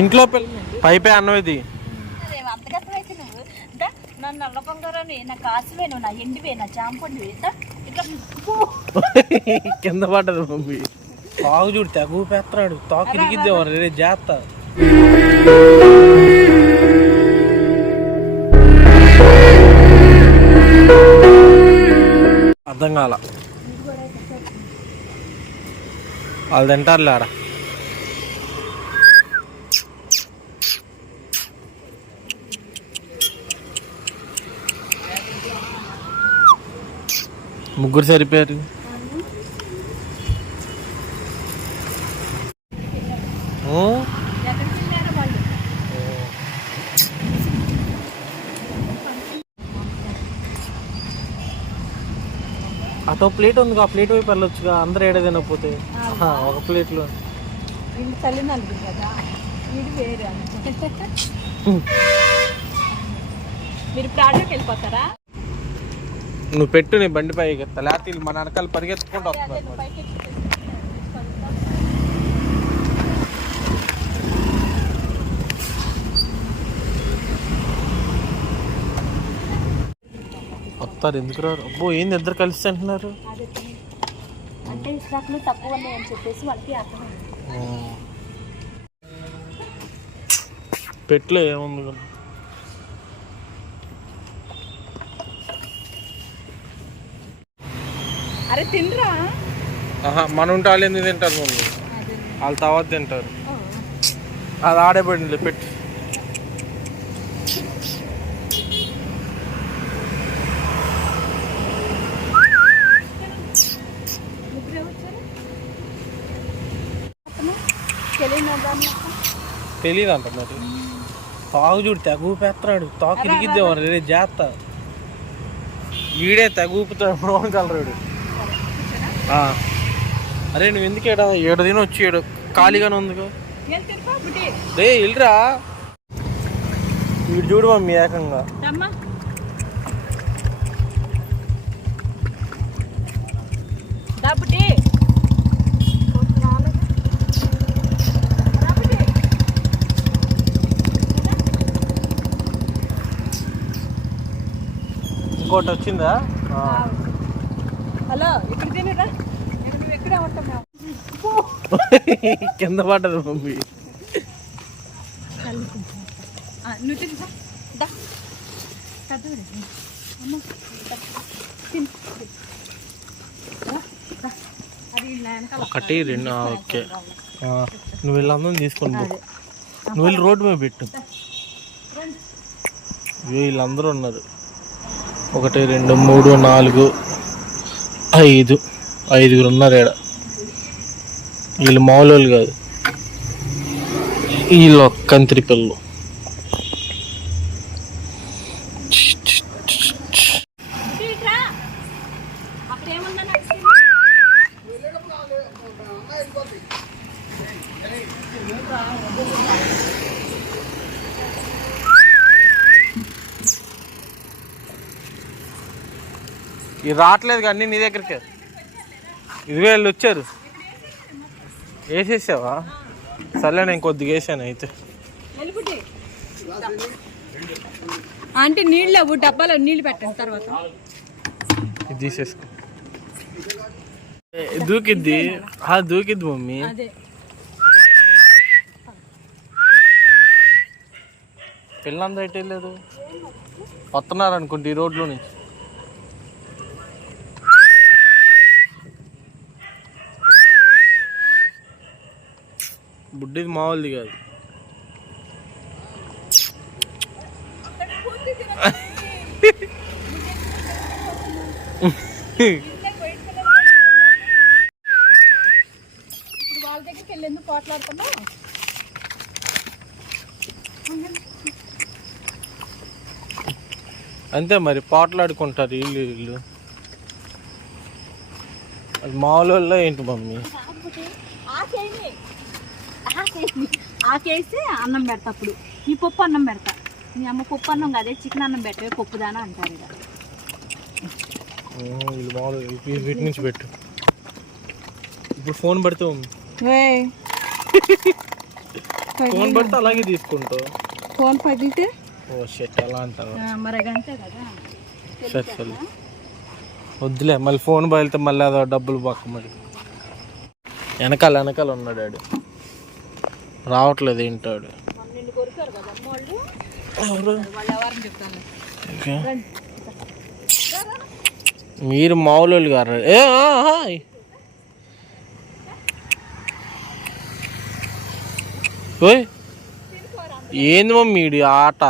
ఇంట్లో పైపే అన్నం ఇది. అదేం అంత కష్టమైతే నువ్వు? దా, నా నల్ల బంగారాన్ని నా కాసువే నువ్వు నా ఎండివే నా జాంపండివి దా, ఇట్లా పో. కింద పడ్డది మమ్మీ. తాగు చూడు తెగ ఊపేస్తున్నాడు తాకు ఇరిగిద్దాం రే జాగ్రత్త. అర్థం కాల. వాళ్ళు తింటారులే ఆడ ముగ్గురు సరిపోయారు. అటో ప్లేట్ ఉంది ఆ ప్లేట్ వైపు వెళ్ళొచ్చుగా అందరూ ఏడా తినకపోతే? ఒక ప్లేట్లో. మీరు ఇప్పుడు ఆటోకి వెళ్ళిపోతారా? నువ్వు పెట్టు నీ బండి పై లేకపోతే మన వెనకాల పరిగెత్తుకుంటూ వస్తున్నారు వస్తారు ఎందుకు రారు? అబ్బో ఏంది ఇద్దరు కలిసి అంటున్నారు. అంటే ఇస్రాకులు తక్కువ ఉన్నాయని చెప్పేసి వాళ్ళకి అర్థమైంది. పెట్లో ఏముంది? కదా. అరే తినరా? మన ఉంటే వాళ్ళు ఎందుకు తింటారు మమ్మీ? వాళ్ళు తర్వాత తింటారు. అది ఆడే పడింది పెట్టి. తెలియదు అంట మరి. తాగు చూడు తెగ ఊపేస్తున్నాడు తాకు ఇరిగిద్దాం రే జాగ్రత్త. వీడే తెగ ఊపుతాడు బ్రౌన్ కలర్ అరే నువ్వు ఎందుకు ఏడా? ఏడు దిన వచ్చి ఏడు. ఖాళీగానే ఉందిగా. రే ఇల్లురా వీడు చూడు మమ్మీ ఏకంగా. ఇంకోటి వచ్చిందా. హలో ఇక్కడ తినరా? ఎక్కడే కింద పడ్డది మమ్మీ. నువ్వు ఒకటి రెండు ఓకే. నువ్వు వీళ్ళందరం తీసుకొని పో. నువ్వు వెళ్ళి రోడ్డు మీద పెట్టు. వీళ్ళందరూ ఉన్నారు. ఒకటి రెండు మూడు నాలుగు. ఐదు ఐదుగురు ఉన్నారు ఇక్కడ వీళ్ళు మామూలు వాళ్ళు కాదు. వీళ్ళు ఒక్కంత్రి పిల్లలు. ఇది రావట్లేదు కానీ నీ దగ్గరికి. ఇదిగో వీళ్ళు వచ్చారు. వేసేసావా? సర్లే నేను కొద్దిగా వేసాను అయితే. అంటే నీళ్ళు అవ్వు డబ్బాలో నీళ్ళు పెట్టండి తర్వాత. ఇది తీసేసుకో. దూకిద్ది. ఆ, దూకిద్ది మమ్మీ. ఎటు వెళ్ళలేదు వస్తున్నారు అనుకుంటే ఈ రోడ్లో నుంచి. బుడ్డిది మామూలుది కాదు. అంతే మరి పాటలాడుకుంటారు వీళ్ళు వీళ్ళు. అది మామూలు ఏంటి మమ్మీ? ఆకేసి అన్నం పెడతా అప్పుడు. ఈ పప్పు అన్నం పెడతా. మీ అమ్మ పప్పు అన్నం కదే చికెన్ అన్నం పెట్టవే పప్పు దానా అంటారు ఇక. వీటి నుంచి పెట్టు. ఇప్పుడు ఫోన్ పెడితే ఫోన్ పడితే అలాగే తీసుకుంటావు. ఫోన్ పగిలితే? ఓ షెట్ ఎలా అంటారు ఆ, మరి అంతే కదా. సరే సరే. వద్దులే మళ్ళీ ఫోన్ బయలుతే మళ్ళీ అదో డబ్బులు పక్క మరి. వెనకాల వెనకాల ఉన్నాడు ఆడు. రావట్లేదు ఏంటాడు మీరు మామూలు వాళ్ళు గారు ఏ హాయ్ ఓయ్. ఏంది మమ్మీ ఆట?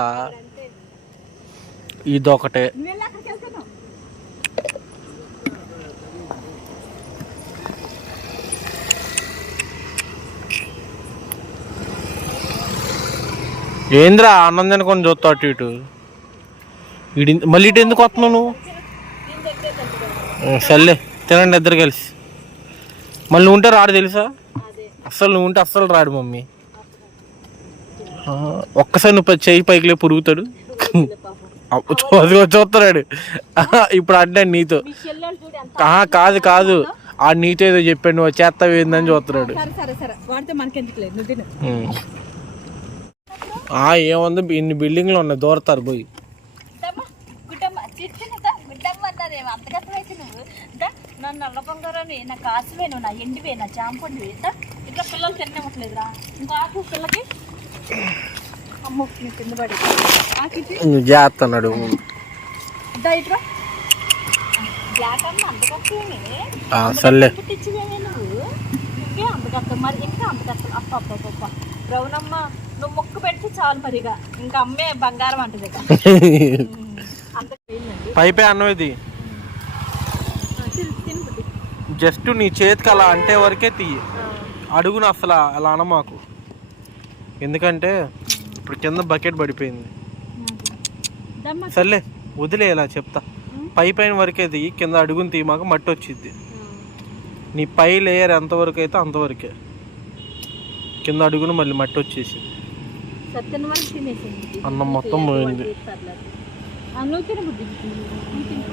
ఇదొకటే నువ్వు వెళ్ళి అక్కడికి వెళ్తున్నావు ఏంద్రా అన్నం తినకొని చూస్తా అటు ఇటు? ఈడి మళ్ళీ ఇటు ఎందుకు వస్తున్నావు నువ్వు? సర్లే తినండి ఇద్దరు కలిసి. మళ్ళీ నువ్వు ఉంటే రాడు తెలుసా? అస్సలు నువ్వు ఉంటే అస్సలు రాడు మమ్మీ. ఒక్కసారి నువ్వు చెయ్యి పైకి పురుగుతాడు చూస్తున్నాడు. ఇప్పుడు అంటే నీతో. కాదు కాదు. ఆ నీతో ఏదో చెప్పాడు నువ్వు చేస్తావు ఏందని చూస్తున్నాడు సరే సరే సరే వాడితే మనకెందుకు లేదు నువ్వు తిను ఉం. ఆ ఏముంది? ఇన్ని బిల్డింగ్లు ఉన్నాయి. దూరతారు పోయి. నా నల్ల బంగారాన్ని నా కాసువే నువ్వు నా ఎండివే నా జాంపండివి దా ఇట్లా పిల్లలు తినవట్లేదురా ఇంకా ఆకు పిల్లకి? అమ్మ కింద పడి. ఆకిటి దా ఇట్రా. బ్లాక్ అమ్మ ఆ, సర్లే. పుట్టించివేమే నువ్వు? ఇంకే మరి ఇంకా కష్టం. అప్ప అప్ప అప్ప నువ్వు మొక్కు పెడితే చాలు మరిగా. ఇంకా అమ్మే బంగారం అంటది పైపే అన్నం ఇది. జస్ట్ నీ చేతికి అలా అంటే వరకే తీయి. అడుగును అసలు అలా అన మాకు. ఎందుకంటే ఇప్పుడు కింద బకెట్ పడిపోయింది. సర్లే వదిలే ఇలా చెప్తా. పై పైన వరకే తీయి కింద అడుగుని తీయి మాకు మట్టి వచ్చింది నీ పై లేయర్ ఎంతవరకు అయితే అంతవరకే. కింద అడుగును మళ్ళీ మట్టి వచ్చేసి సత్యన వరకు తినేసింది. అన్నం మొత్తం పోయింది. ఆ, నువ్వు తిను బుద్ధి. నువ్వు తిను.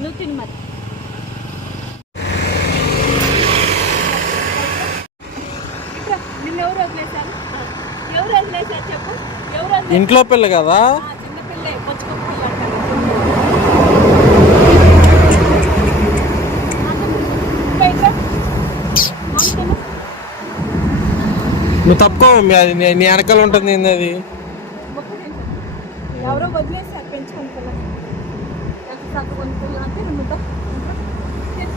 నువ్వు తిను. మరి. ఎవరు వదిలేశారు? ఎవరు వదిలేశారు చెప్పు? ఎవరు ఇంట్లో పిల్ల కదా ఆ, చిన్నపిల్లే పచ్చుకొక్క పిల్ల అంటారు. బయట అంతేనా? నువ్వు తప్పుకో అది నీ వెనకాల ఉంటుంది ఏంది అది. ఎవరో వదిలేసారు పెంచుకొని పిల్లలు ఎంత చదువుకొని పిల్లలు అంటే నువ్వు దా. తిను.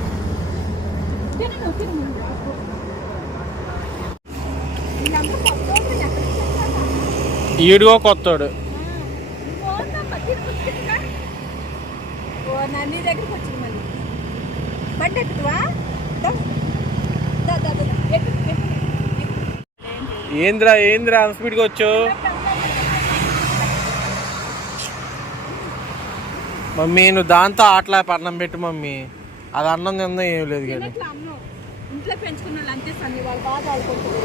ఏంద్రా ఏంద్రా అంత స్పీడ్గా వచ్చావు? మమ్మీ నువ్వు దాంతో ఆటలా అన్నం పెట్టు మమ్మీ. అది అన్నం తిందా ఏం లేదు కానీ. ఇంట్లో పెంచుకున్న వాళ్ళు అంతే వాళ్ళు బాగా ఆడుకుంటారు.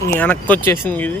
వచ్చి వెనక్కి వచ్చేసింది ఇది.